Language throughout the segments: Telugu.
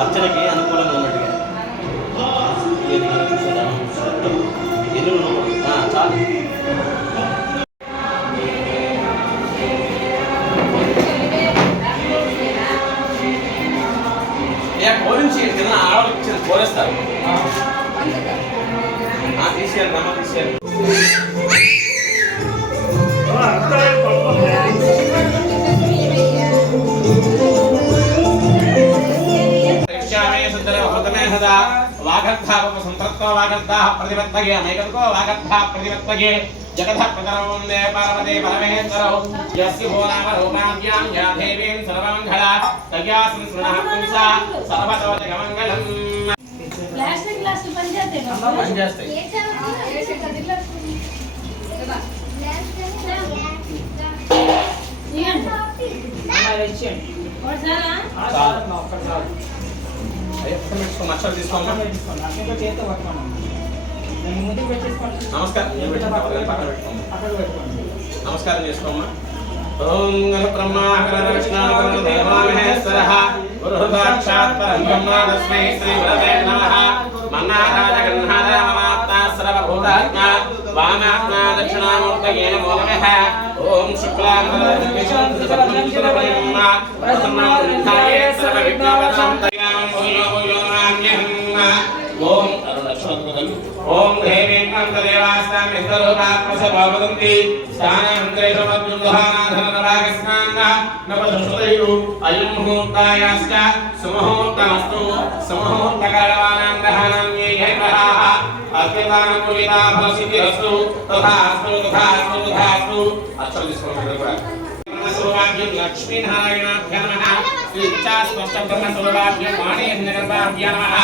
అర్చనకి అనుకూలంగా ఉన్నట్టుగా చాలు. కోరించి ఏదైనా ఆడవాళ్ళకి కోరేస్తారు. తీసేయాలి రమ్మ తీసేయాలి. प्रतिपत्तगे जगतः प्रतरवन्दे पार्वती परमेश्वरौ यस्य भुवनावरूपाभ्यां या देवीं सर्वमङ्गला तस्यां स्मृणः पुंसा सर्वतो जगमङ्गलम्। प्लास्टिक ग्लास बन जाते हैं बन जाते हैं ये हमारे चेन और सारा మచ్చలు తీసుకోమా. నమస్కారం చేసుకోమ్మా. ఓం బ్రహ్మ దేవామహేశ్వరః గురుసాక్షాత్ పరబ్రహ్మ తస్మై శ్రీ గురవే నమః. మన్నారాజ గణాధ మమాత్మా సర్వభూతాత్మ వామాత్మా దక్షిణామూర్తయే నమో నమః. ఓం శుక్లాంబరధరం ప్రసన్నాయ ఓం అరుణక్షణం ఓం దేవీ మంత్రదేవాస్తాం ఇంద్రలోకాత్మసభావదంతి స్థానమంత్రేషమద్యుందహానాధనరాగస్నాన్న నపదశుదయు అయం ముహూర్తాయాశ్చ సుముహూర్తమస్తు సుముహూర్తకాలవానాం గ్రహాణాం ఏ యైవహాః అద్వైతానుకూలితా ఫలసిద్ధిరస్తు తథాస్తు తథాస్తు తథాస్తు. అక్షరం తీసుకోండి. लक्ष्मीनारायणाभ्य नमः. श्री ब्रह्मस्वरूपाभ्य वाणीयज्ञगर्भाभ्य नमः.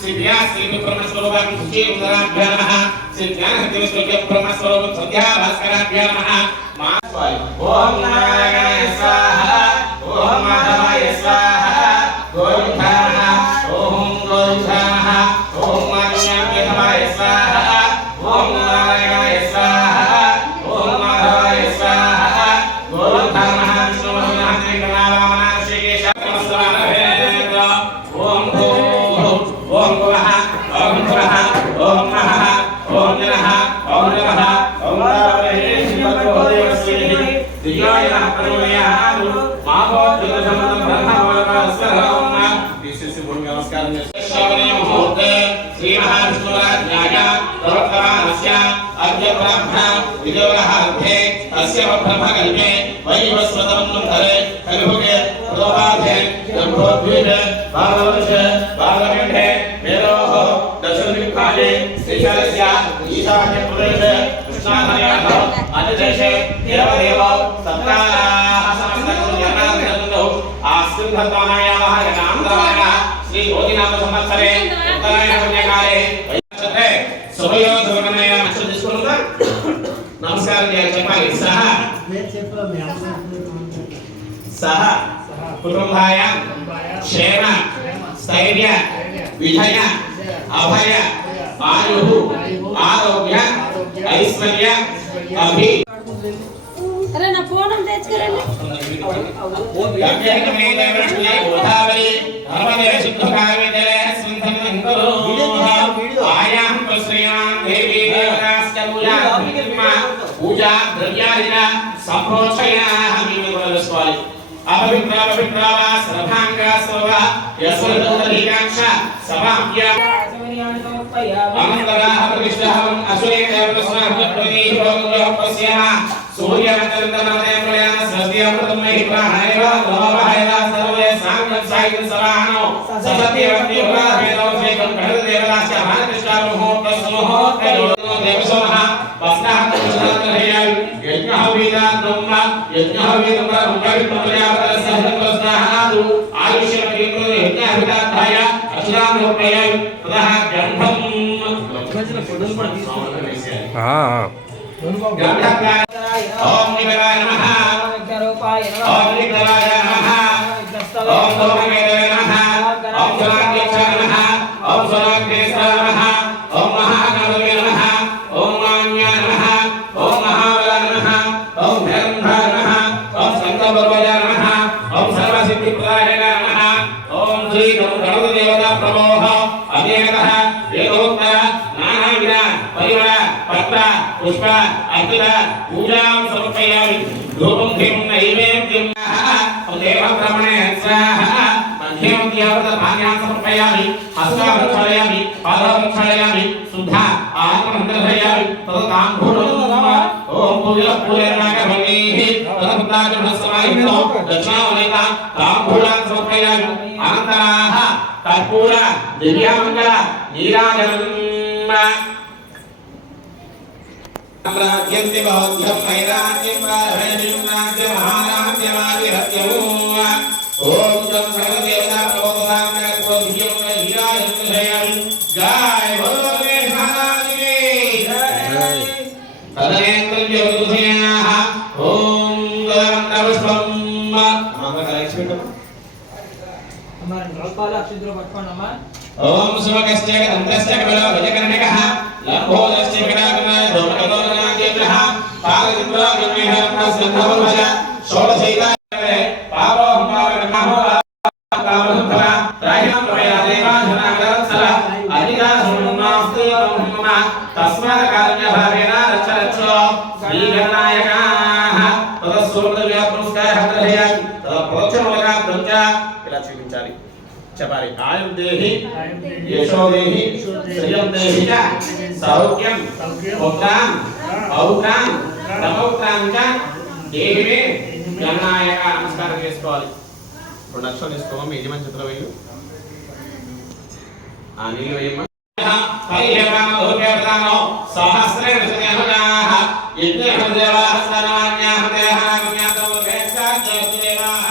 श्री व्यासदेव ब्रह्मस्वरूपाभ्य नमः. श्री ज्ञानदेव ब्रह्मस्वरूप सद्याभास्कराभ्य नमः. ओम नारायणाय स्वाहा. ओम माधवाय स्वाहा. गोविंदाय ओम गोविंदाय ओम माधवाय स्वाहा. ओम नारायणाय स्वाहा. ओम माधवाय स्वाहा. गोविंदाय श्री योगिनाथ संवत्सरे उत्तरायण पुण्यकाले नमस्कार सह कुटुंबाय क्षेम स्थैर्य विजय अभय आयु आरोग्य ऐश्वर्य अभि अरे ना फोन हम तेज करेंगे पूजा द्रव्यादिना संप्रोक्षयामि अपवित्र पवित्र सर्वांग सर्व यस्वदोदधिकाक्ष समाप्य अमन्तराः प्रतिष्ठाहं असुरे देवस्वाहत्वनि भवन्यो पश्यः सूर्यमन्तरन्तमदेवलयान सत्यमृतमहि प्राणैव लोभहैव सर्वे साङ्गं सायं सवाहनो सत्यवति उपाहेनो सेकं गणदेवताश्च भारतष्टामुहोर्तसमुहोर्तयो देवसोमः वस्नाः कृष्णात्महेयं यज्ञः वेदात्मः यज्ञः वेदं पवित्रमयावरसहस्रवस्नाहादु आयुष्यमतिकृतो यज्ञः विदाधाय अक्षरामोर्तयं ततः गन्धं ओम निगराय नमः ओम निगराय नमः లంబోదరాయ నమః ఓం సర్వసిద్ధిప్రదాయ నమః ఓం శ్రీ గణపతి దేవతా ప్రమోహ అధేనః వేదోక్త నానావిధ పరిమళ పత్ర పుష్ప అర్పిత పూజాం సమర్పయామి ధూపం దీపం నైవేద్యం దేవబ్రహ్మణే స్వాహా మధ్యం దేవత ధాన్యాం సమర్పయామి హస్తాం ప్రక్షాళయామి పాదాం ప్రక్షాళయామి శుద్ధ ఆత్మనందయామి తదతాంభూలం ఓం పూజ పూజనాగభంగీః తదపుత్రాజమస్సమాహితో దక్షిణావనేత తాంభూలాన్ సమర్పయామి అనంతరాః కర్పూర దివ్యామంగళ నీరాజనం అమ్రాజ్యంతి బౌద్ధం వైరాజ్యం వాహయం రాజ్యం మహారాజ్యమాదిహత్యం ఓం జం సర్వదేవతా ప్రబోధాం నగర్భోధ్యం నీరాజనం జయామి జై భోలో గణేశ మహారాజ్ కి జై తదనేంద్రజ్యోతిషయాః ఓం గణపతిపుష్పం ఓం సుమకస్య దంతస్య కమలో భజకర్ణకః లంబోదస్య వినాకః ధూమకదోనాకేంద్రః పాలచిత్రాగ్నిహరస్య షోడశైత పాపోహం పావనమః కామధుఃఖ రాహిణం ప్రయా దేవాజనాగరసల అధికాసుమాస్తు మమ తస్మాత్ కారణ్యభావేన రక్షరక్షో శ్రీగణాయకాః తదస్సోమదవ్యాపుస్కాయ హత్రహయామి తదప్రోక్షమలకాబ్దంచ ఇలా చూపించాలి చెప్పాలి ఆయుర్దేహి యశోదేహి శ్రియం దేహి చ సౌఖ్యం పుత్రాం పౌత్రాం ప్రపౌత్రాం చ దేహి మే గణనాయక నమస్కారం చేసుకోవాలి. 2 లక్షలు తీసుకోమా మీ యజమాని చిత్రం వేయు ఆ నీళ్ళు వేయమ్మా పరిహేమానో దేవతానో సహస్రేణ సన్యాహనాః యజ్ఞహదేవాః సర్వాణ్యాః దేహానామ్యాతో వేక్షాజ్యోతిదేవాః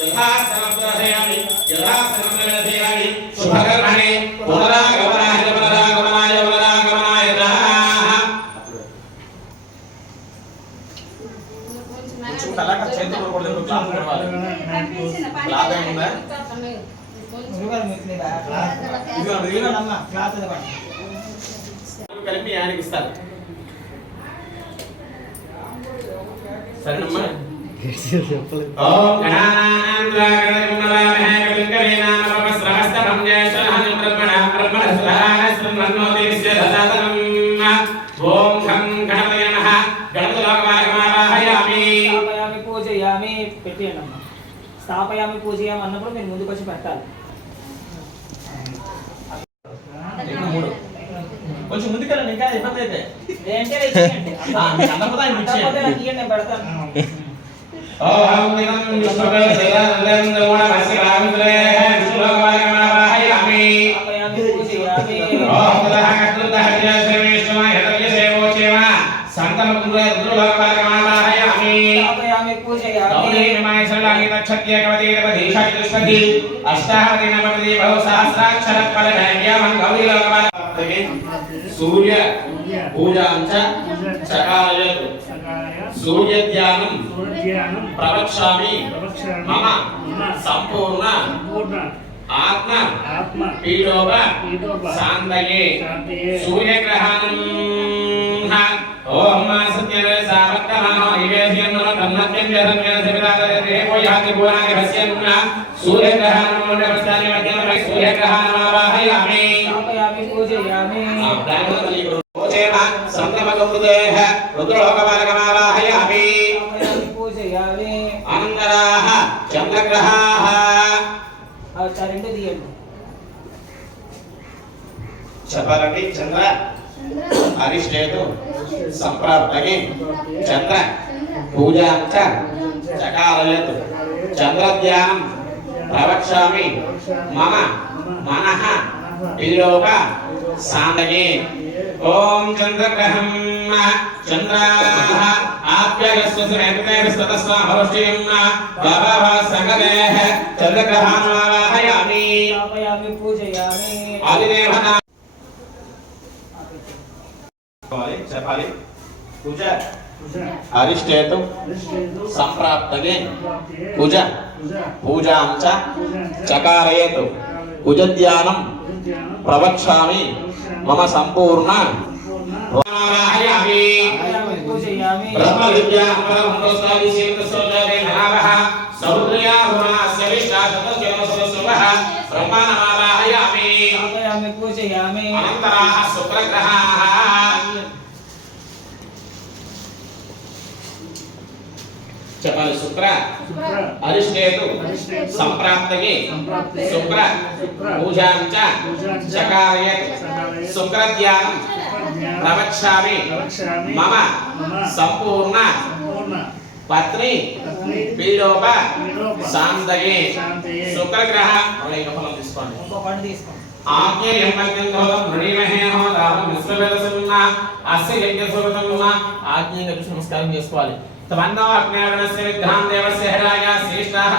యథాసనప్రహయామి యథాసనప్రహయామి శుభకర్మణి పునరాగమనాయ పునరాగమనాయ పునరాగమనాయ కొంచెం కలాక చేతులు కొడుతూ క్లాప్ కొడవాలి క్లాప్ ఏముందా కలిపి ఆయనకి ఇస్తారు సరేనమ్మా ఓం గణానాంద్రాగణమనవామహే కవికవేనామపస్రవస్తమం జయశనహం బ్రహ్మణస్వహానస్మన్నోతిస్య దదాతనం ఓం ఘం గణపతయ నమః గణపతిలోకమాగమావాహయామి స్థాపయామి పూజయామి పెట్టేయండి అమ్మ. స్థాపయామి పూజయామి అన్నప్పుడు మీరు ముందుకు వచ్చి పెట్టాలి. కొంచెం ముందుకెళ్ళండి ఇంకా ఇబ్బంది అయితే ఏంటంటే ఇచ్చేయండి. అందకపోతే ఆయన ఇచ్చేయండి. అందకపోతే నాకు ఇయ్యండి, నేను పెడతాను. ఓం నిరం విశ్వవేదం దమోణమస్యరామిత్రే విశ్వలోకమాగమావాహయామి స్థాపయామి పూజయామి ఓం తదహకృతహర్యశ్రీవిష్ణుమయతవ్యసేవోచేమ సంతమకుంద్రలోకమాగమావాహయామి స్థాపయామి పూజయామి గౌరీనిమాయ సరళాని నక్షత్రియకవతీరవధీషాది దుష్పతి అష్టావతి నవపతి బహు సహస్రాక్షర ఫలనైవ్యమం గౌరీలోకమాగమావాహయామి సూర్య పూజాంచ చకారయతు సూర్యధ్యానం ప్రవక్ష్యామి మమ సంపూర్ణ ఆత్మ పీడోప శాంతయే సూర్యగ్రహణం ఓం సత్యే సావక్తమనో నివేద్యం నమ కన్నత్యం యదమ్య సవితాదే పోయాతి పురాణి భస్యన్న సూర్యగ్రహణం నమస్తాని మధ్యమ సూర్యగ్రహణమావాహయామి స్థాపయామి పూజయామి ఓచేమ సంతమగౌదేహ రుద్రలోకమాగమావాహయామి స్థాపయామి పూజయామి అనంతరాః చంద్రగ్రహాః అవి రెండు తీయండి. చెప్పాలండి చంద్ర అరిష్టేతు సంప్రాప్తకి చంద్ర పూజాంచ చకారయతు చంద్రధ్యానం ప్రవక్ష్యామి మమ మనః విలోక సాందగే ఓం చంద్రగ్రహం చంద్రాః ఆప్యాయస్వస్మేతస్వ భవష్టిం బాబా సంగదేః చంద్రగ్రహాన్వాహయామి స్థాపయామి పూజయామి ఆదిదేవనా చెప్పాలి పూజ అరిష్టేతు సంప్రాప్తగే పూజ పూజాంచ చకారయేతు కుజధ్యానం ప్రవక్ష్యామి మమ సంపూర్ణ స్థాపయామి పూజయామి బ్రహ్మ విద్యా పరమహంసోస్తాది సేవితోజాదే నమః సౌద్రయా భువనస్య విశ్వాసతస్యవః బ్రహ్మాణమావాహయామి స్థాపయామి పూజయామి అనంతరాః శుక్రగ్రహాః చెప్పాలి శుక్ర అరిష్టేతు సంప్రాప్తగే శుక్ర పూజాంచ చకారయత్ శుక్రధ్యానం ప్రవక్ష్యామి మమ సంపూర్ణ పత్ని పీడోప శాంతయే శుక్రగ్రహ ఫలం తీసుకోండి ఇంకో పండు తీసుకోండి ఆజ్ఞేయం మల్కంధోదం మృణీమహే హోదాం విశ్వవేదసన్న అస్య యజ్ఞస్వరతన్న ఆజ్ఞేయంగా చూసి నమస్కారం చేసుకోవాలి తమన్నో అగ్నేవనస్య విద్ధాం దేవస్య హరాయ శ్రేష్ఠాః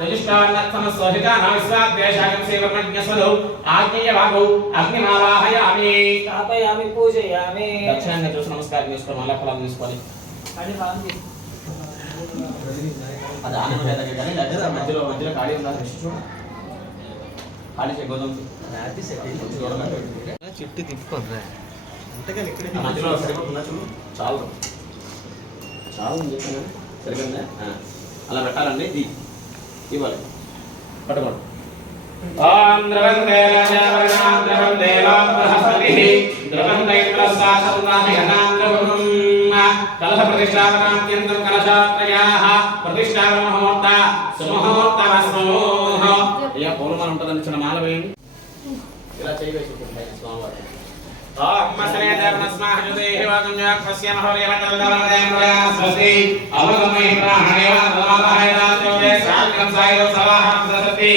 రజిష్ఠావన్నత్తమ స్వహితా నవిశ్వాద్వేషాగం సేవమజ్ఞస్వలో ఆజ్ఞేయ వాగౌ అగ్నిమావాహయామి స్థాపయామి పూజయామి దక్షిణంగా చూసి నమస్కారం చేసుకోవాలి మళ్ళా ఫలం తీసుకోవాలి అది ఫలం తీసుకోండి అది ఆనంద వేదన కానీ లేదా మధ్యలో మధ్యలో ఖాళీ ఉందా చూడు ఖాళీ చెయ్యొద్దు చుట్టూ తిప్పుకోద్దా అంతేగాని ఇక్కడ మధ్యలో సరిపోతుందా చూడు చాలు చాలు చెప్పాను సరిపోయిందా అలా పెట్టాలండి ఇది ఇవ్వాలి పట్టుకోండి ఓం ద్రవందే రాజావరణాం ద్రవందే లోం బృహస్పతిః ద్రవందే ఇంద్రస్సాసౌనాభిఘనాంద్రవరుం కలశ ప్రతిష్టాపనాత్యంతం కలశాత్రయాః ప్రతిష్టాపన ముహూర్త సుముహూర్తమస్మోహ అయ్యా పౌర్ణమాలు ఉంటుందని చిన్న మాల వేయండి ఇలా చేయవేసి స్వామివారు ఓం మసనే దేవనస్మాహ యుదేహి వాగంయాక్షస్య మహోర్యవటలదవరదేంద్రయాస్వస్తి అవగమై ప్రాణేవ నమాలహైరాత్యోదే సాగ్రం సాయిదో సవాహం సరస్వతి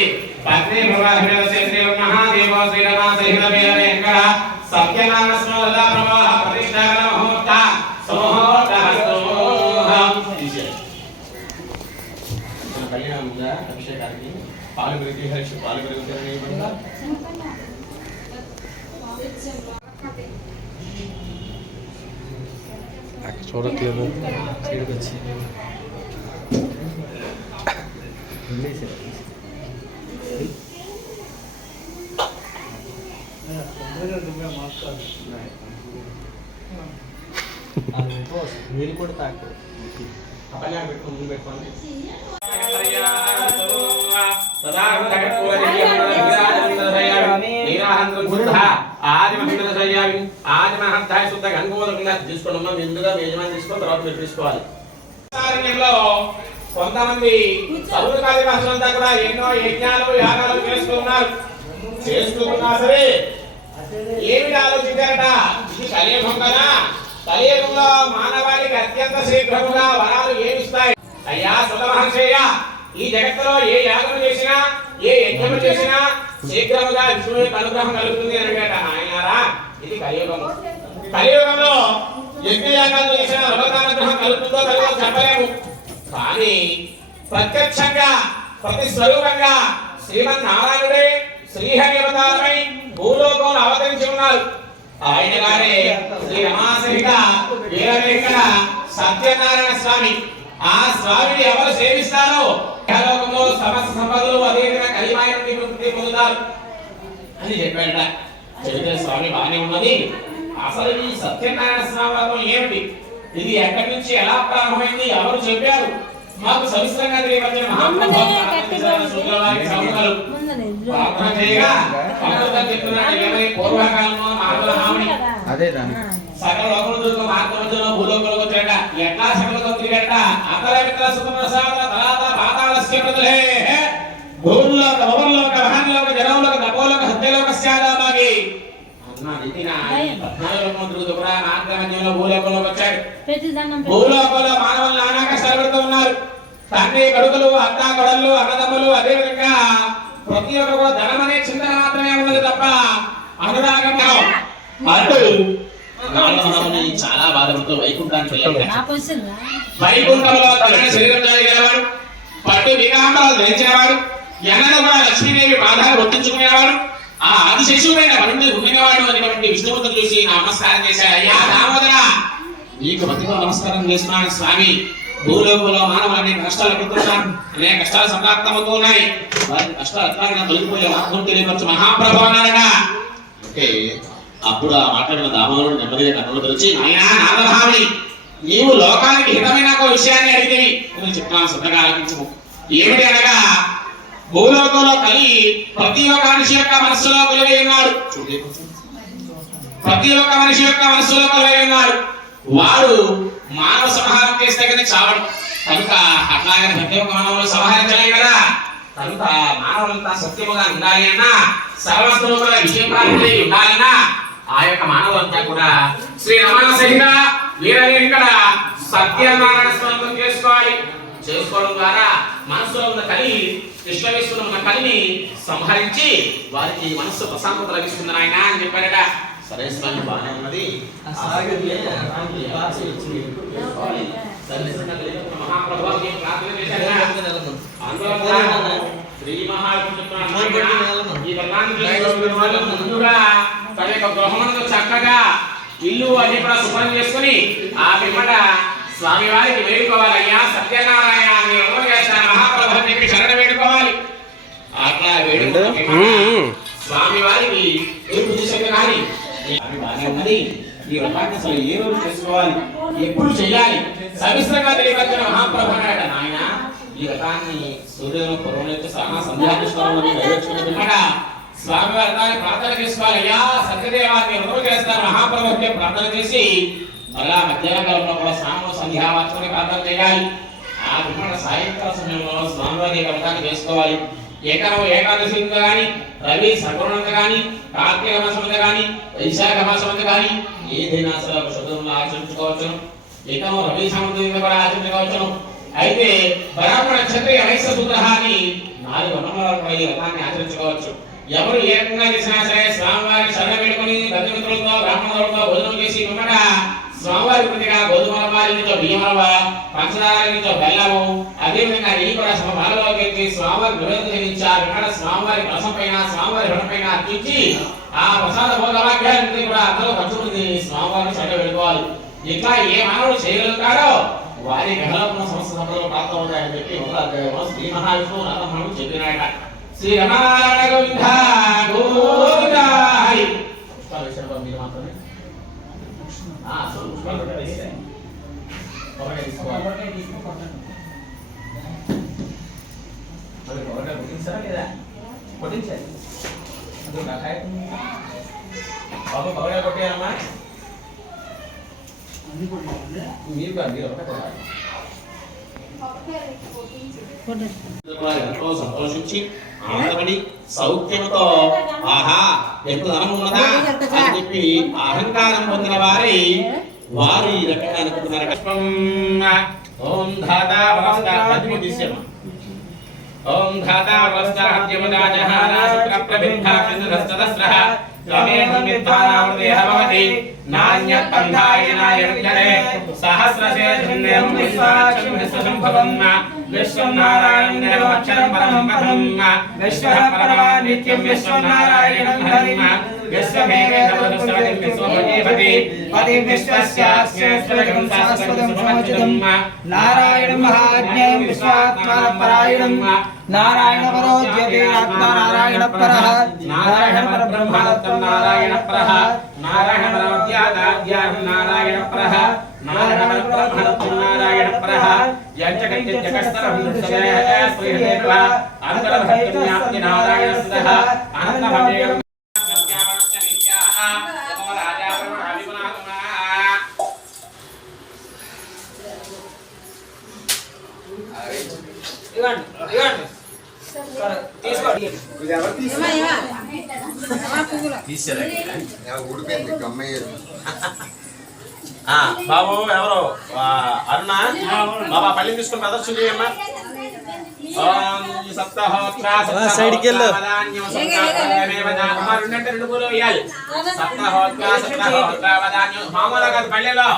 పత్ని భవాహిమేదస్య శ్రీ మహాదేవో శ్రీరమాసహితమేవేంకర సత్యనామస్మరదా ప్రవాహ ప్రతిష్టాపన ముహూర్త సుముహూర్తమస్తోహం కళ్యాణం ఉందా అభిషేకానికి పాలు పెరిగి హరిషి పాలు పెరుగుతారని చూడట్లేదు సైడ్కి వచ్చి మీరు కూడా తాకు కళ్యాణం పెట్టుకుని ముందు పెట్టుకోండి తీసుకోండి ముందుగా యజమాని తీసుకొని తర్వాత మీరు తీసుకోవాలి కొంతమంది సౌరకాలి భాషలంతా కూడా ఎన్నో యజ్ఞాలు యాగాలు చేస్తున్నా సరే ఏమి ఆలోచించారట ఇది కలియుగం కదా కలియుగంలో మానవాళికి అత్యంత శీఘ్రముగా వరాలు ఏమిస్తాయి అయ్యా సుత మహర్షయ్య ఈ జగత్తులో ఏ యాగం చేసినా ఏ యజ్ఞం చేసినా శీఘ్రముగా విష్ణువు యొక్క అనుగ్రహం కలుగుతుంది అని అడిగాట ఆయనారా ఇది కలియుగం కలియుగంలో యజ్ఞయాగాలు చేసిన లోకానుగ్రహం కలుగుతుందో కలుగుతో చెప్పలేము కానీ ప్రత్యక్షంగా ప్రతి స్వరూపంగా శ్రీమన్నారాయణుడే శ్రీహరి అవతారమై భూలోకంలో అవతరించి ఉన్నారు ఆయన గారే శ్రీ రమాసహిత వీరవేంకట సత్యనారాయణ స్వామి ఆ స్వామిని ఎవరు సేవిస్తారో లోకంలో సమస్త సంపదలు అదేవిధంగా కలిమాయ నివృత్తి పొందుతారు అని చెప్పాడట చెబితే స్వామి బాగానే ఉన్నది అసలు ఈ సత్యనారాయణ స్వామి వ్రతం ఏమిటి ఇది ఎక్కడి నుంచి ఎలా ప్రారంభమైంది ఎవరు చెప్పారు మాకు సవిస్తరంగా తెలియపరిచిన సకల లోకములతో మార్గమధ్యలో భూలోకంలోకి వచ్చాట ఎట్లా సకలతో తిరిగట అతల వితల సుఖప్రసాద తలాత పాతాళస్య ప్రతులే భూలోక భవన్లోక వహన్లోక జనౌలోక తపోలోక హత్యలోక స్యాదామాగి అన్నా నితినా 14 లోకములు కూడా మార్గమధ్యంలో భూలోకంలోకి వచ్చాడు భూలోకంలో మానవులు నానా కష్టాలు పెడుతూ ఉన్నారు తండ్రి కొడుకులు అత్త కొడళ్ళు అన్నదమ్ములు అదే విధంగా ప్రతి ఒక్కరు ధనం అనే చింతన మాత్రమే ఉన్నది తప్ప అనురాగం అటు చాలా బాధపడుతూ వైకుంఠానికి వైకుంఠంలో తన శరీరం జరిగేవాడు పట్టు వికాంబరాలు ధరించేవాడు ఎన్నడూ కూడా లక్ష్మీదేవి బాధలు ఒట్టించుకునేవాడు ఆ ఆది శిశువైన వరుణుడు ఉండినవాడు అనేటువంటి విష్ణుమూర్తిని చూసి నమస్కారం చేశాడు అయ్యా దామోదర నీకు భక్తితో నమస్కారం చేస్తున్నాను స్వామి భూలోకంలో మానవులు అనేక కష్టాలు పడుతున్నారు అనేక కష్టాలు సంప్రాప్తమవుతూ ఉన్నాయి వారి కష్టాలు ఎట్లాగా తొలగిపోయే మార్గం తెలియపరచు మహాప్రభు అన్నాడట అంటే అప్పుడు ఆ మాట్లాడిన దామోదరుడు నెమ్మదిగా కన్నులు తెరిచి నాయనా నాదభావి నీవు లోకానికి హితమైన ఒక విషయాన్ని అడిగితేవి నేను చెప్తున్నాను శ్రద్ధగా ఆలకించము ఏమిటి అనగా భూలోకంలో కలి ప్రతి ఒక్క మనిషి యొక్క మనస్సులో కొలువై ఉన్నాడు. ప్రతి ఒక్క మనిషి యొక్క మనస్సులో కొలువై ఉన్నాడు. వాడు మానవ సంహారం చేస్తే కానీ చావడు. కనుక అట్లాగని ప్రతి ఒక్క మానవులు సంహరించలేం కదా. కనుక మానవులంతా సత్యముగా ఉండాలి అన్నా, సర్వస్వముల విషయం ఉండాలన్నా ఆ యొక్క మానవులంతా కూడా శ్రీ రమణ సహిత వీరవేంకట సత్యనారాయణ స్మరణం చేసుకోవాలి. చేసుకోవడం ద్వారా మనసులో ఉన్న కలి విశ్వవిశ్వలో ఉన్న కలిని సంహరించి వారికి మనస్సు ప్రశాంతత లభిస్తుంది ఆయన అని చెప్పారట. సరే స్వామి బాగానే ఉన్నది. మహాప్రభువుకి ప్రార్థన చేశారు. శ్రీ ముందుగా తన యొక్క గృహమును చక్కగా ఇల్లు అన్ని కూడా శుభ్రం చేసుకుని ఆ పిమ్మట స్వామి వారికి వేడుకోవాలయ్యా సత్యనారాయణ మహాప్రభు శరణ వేడుకోవాలి. అట్లా స్వామి వారికి కానీ ఈ వ్రతాన్ని అసలు ఏ రోజు చేసుకోవాలి, ఎప్పుడు చేయాలి సవిస్తరంగా తెలియవచ్చిన మహాప్రభు అన్నాడు. నాయన ఈ వ్రతాన్ని సూర్యుడు పూర్వం స్వామి వారి ప్రార్థన చేసుకోవాలి. అయ్యా సత్యదేవాన్ని ఎవరు చేస్తారు మహాప్రభుకి ప్రార్థన చేసి మళ్ళా మధ్యాహ్న కాలంలో కూడా స్నానం సంధ్యావాచన ప్రార్థన చేయాలి. ఆ విధంగా సాయంకాల సమయంలో స్వామివారి వ్రతాన్ని చేసుకోవాలి. ఏకాదశి కానీ రవి సగుణంత కానీ కార్తీక మాసమంత కానీ వైశాఖ మాసమంత కానీ ఏదైనా అసలు శుద్ధంలో ఆచరించుకోవచ్చును. ఏకమో రవి సముద్రం కూడా ఆచరించుకోవచ్చును. అయితే బ్రాహ్మణ క్షత్రియ వైశ్య శూద్రాన్ని 4 వర్ణముల ఈ వ్రతాన్ని ఆచరించుకోవచ్చు. ఎవరు ఏ రకంగా చేసినా సరే స్వామివారిని శరణ వేడుకొని బంధుమిత్రులతో బ్రాహ్మణులతో భోజనం చేసి వెంబడ స్వామివారి కృతిగా గోధుమ నుంచో బియ్యం రవ్వ, పంచదార నుంచో బెల్లము, అదేవిధంగా నెయ్యి కూడా సమపాలలో పెట్టి స్వామివారి నివేదన చేయించారు. వెంబడ స్వామివారి రసం పైన స్వామివారి రుణం పైన అర్పించి ఆ ప్రసాద భోగవాక్యాన్ని కూడా అందరూ పంచుకుని స్వామివారిని శరణ వేడుకోవాలి. ఇట్లా ఏ మానవుడు చేయగలుగుతాడో వారి గ్రహలోపన సంస్థ సంపదలు ప్రాప్తమవుతాయని చెప్పి శ్రీ మహావిష్ణువు నారదముడు చెప్పినాయట. శ్రీ రమణారాయణ గోవింద గోవింద హరి. పుష్పాలు వేశారు మీరు మాత్రమే. అసలు పుష్పాలు కొట్టించారా లేదా? కొట్టించాలి బాబు పవగా కొట్టేయాలమ్మా. మీరు కాదు మీరు ఒకటే సంతోషించి ఆనందపడి సౌఖ్యముతో ఆహా ఎంత ధనం ఉన్నదా అని చెప్పి అహంకారం పొందిన వారి రకంగా అనుకుంటున్నారు. ఓం ధాతా ఓం ధాతా నారాయణ మహాజ్ఞేయం విశ్వాత్మానపరాయణం నారాయణ పరో జ్యోతి ఆత్మ నారాయణ పరః నారాయణ పరబ్రహ్మత్వం నారాయణ పరః నారాయణ పరమధ్యాదాధ్యాం నారాయణ పరః నారాయణ పరబ్రహ్మత్వం నారాయణ పరః యంచకంచకస్తరం దృశ్యతే స్వయదేవ అంతర్భైతన్యాప్తి నారాయణ సదః అనంతభవేయం బాబు ఎవరు అరుణ బాబా పల్లి తీసుకుని ప్రదర్శన చేయమ్మా. సైడ్కి వెళ్ళు. మామూలుగా కాదు పల్లెలో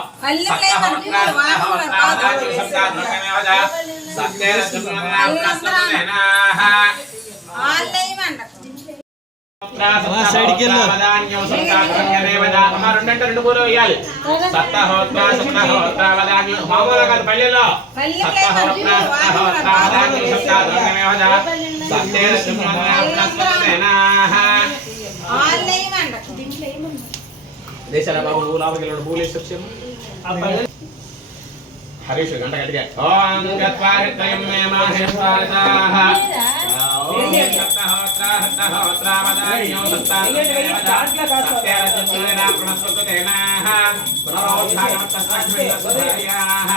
సైడ్కి వెళ్ళు. మామూలుగా కాదు పల్లెలో దేశాల బాబు నువ్వు లోపలికి వెళ్ళాడు పూలు వేసి వచ్చాము. హరీష్ గంట గట్టిగా ఓం చత్వారిత్రయం మే మాహే స్వాహాః ఓం సప్తహోత్రావదాన్యో సత్తాత్మేవదా ప్రణస్వతేనాః పునరోద్ధాయమత్తస్మాత్మేయాః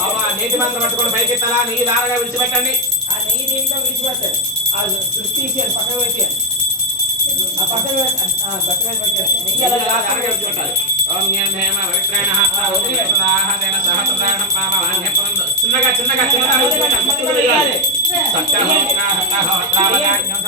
బాబా నీతి మంత్రం పట్టుకొని పైకి తల నీ దారగా విడిచిపెట్టండి. ఆ నెయ్యి దీంట్లో విడిచిపెట్టారు. ఆ సృష్టి తీసేయాలి, పక్కన పెట్టేయాలి. ఆ పక్కన పెట్టేయాలి. నెయ్యి అలా దారగా విడిచిపెట్టాలి. ఓం యేన్హేమ పవిత్రేణః సదాః తేన సహస్రాణం పాపవాన్యపురం చిన్నగా చిన్నగా చిన్నగా విడిచిపెట్టాలి. సప్తహోత్రావదాన్యో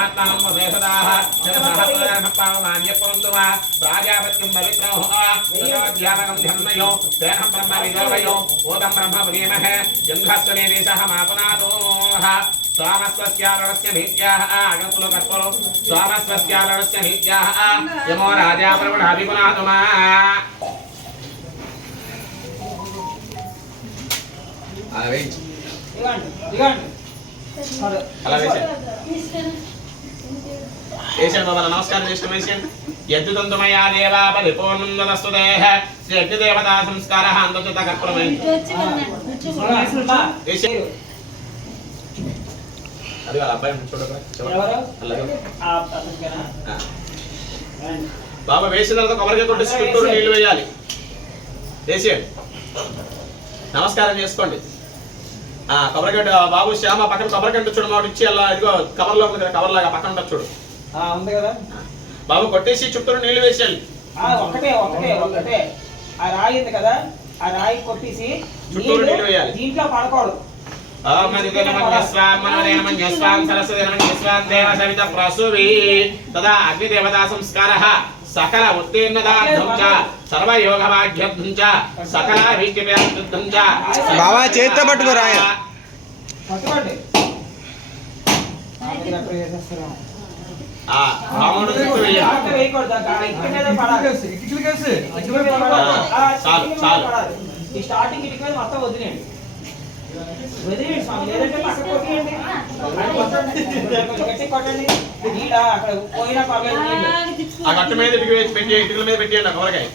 సత్తాత్మేవదా ప్రాజాపత్యం పవిత్రోధ్యానకం ధర్మయో తేన బ్రహ్మ విజోవయో ఓదం బ్రహ్మ పునీమహే జంధ్రస్వనే దేశః మాపనాదోః స్వామస్వస్యారణస్య నీత్యాః ఆగంతులు కర్పలు స్వామస్వస్యారణస్య నీత్యాః యమో రాజా ప్రవణాభిపునాతుమా దిగండి. అలా వేసాను బాబా నమస్కారం చేసిన వేసాను యద్దుతంతుమయా దేవా పరిపూర్ణస్తు దేహ శ్రీ యజ్ఞదేవతా సంస్కార అందత కర్పూరమైంది అది వాళ్ళ అబ్బాయి చూడక బాబా వేసిన తర్వాత కొబ్బరికాయ కొట్టి చుట్టూరు నీళ్లు వేయాలి. వేసేయండి, నమస్కారం చేసుకోండి. కొబ్బరికాయ బాబు శ్యామ పక్కన కొబ్బరికాయ చూడు మాట ఇచ్చి అలా ఇదిగో కవర్లో ఉంది కదా, కవర్ లాగా పక్కన ఉంటుంది చూడు ఉంది కదా బాబు, కొట్టేసి చుట్టూరు నీళ్లు వేసేయాలి. ఒకటే ఒకటే ఒకటే ఆ రాయి ఉంది కదా, ఆ రాయి కొట్టేసి చుట్టూరు నీళ్లు వేయాలి. దీంట్లో పడకూడదు. తదా అగ్నిదేవతా సంస్కారః సకల ఉత్తీర్ణదార్థం చ సర్వయోగవాగ్యర్థం చ సకల వీక్యవ్యార్థం చ బాబా చేత్తో పట్టుకో రాయ పట్టుకోండి. రాముడు చుట్టూ వేయాలి. వేయకూడదు, ఇటుక మీద పడాలి. చాలు చాలు ఈ స్టార్టింగ్ ఇటుక మీద మొత్తం వదిలేయండి, వదిలేయండి స్వామి, లేదంటే పక్కన కొట్టేయండి. గట్టి కొట్టండి. నీడ అక్కడ పోయినా పర్లేదు, నీళ్ళు ఆ గట్టు మీద ఇటుక వేసి పెట్టి ఇటుకల మీద పెట్టేయండి. ఆ కొబ్బరికాయ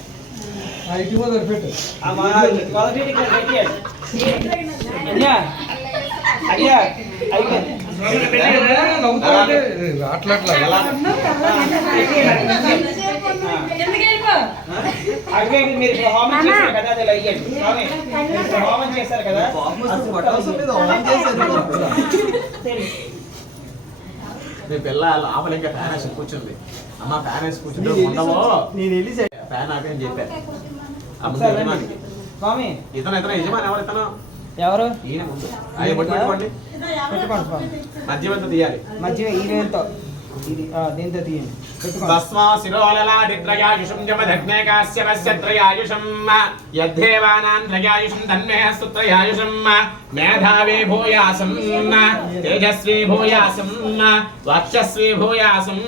మొదటి ఇక్కడ పెట్టేయండి. అయ్యా అయ్యా అయిపోయింది. అట్లా అటువే మీరు ఇప్పుడు హోమం చేశారు కదా, అది ఇలా ఇయ్యండి. స్వామి ఇప్పుడు హోమం చేశారు కదా, మీ పిల్ల లోపల ఇంకా ఫ్యాన్ వేసి కూర్చుంది. అమ్మ ఫ్యాన్ వేసి కూర్చుంటే ఉండవో నేను వెళ్ళి ఫ్యాన్ ఆపని చెప్పాను. స్వామి ఇతను యజమాని ఎవరు ఇతను? ఎవరు? ఈయన ముందు ఆయన బొట్టు పెట్టుకోండి. పెట్టుకోండి స్వామి, మధ్యవంత తీయాలి. మధ్య ఈ వేలుతో ఇది దీంతో తీయండి. పెట్టుకోండి. తస్మా శిరోలలాదిత్రయాయుషం జమదగ్నే కాశ్యపస్య త్రయాయుషం యద్ధేవానాం త్రయాయుషం తన్మే స్తుత్రయాయుషం మేధావీ భూయాసం తేజస్వీ భూయాసం వక్షస్వీ భూయాసం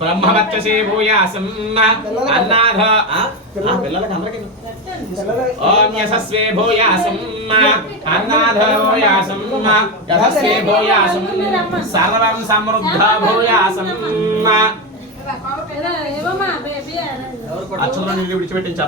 బ్రహ్మవక్షసీ భూయాసం అన్నాథ పిల్లలకి అందరికీ ఓం యశస్వీ భూయాసం అన్నాథ భూయాసం యశస్వీ భూయాసం సర్వం సమృద్ధ భూయాసం అచ్చులో నీళ్ళు విడిచిపెట్టించారు.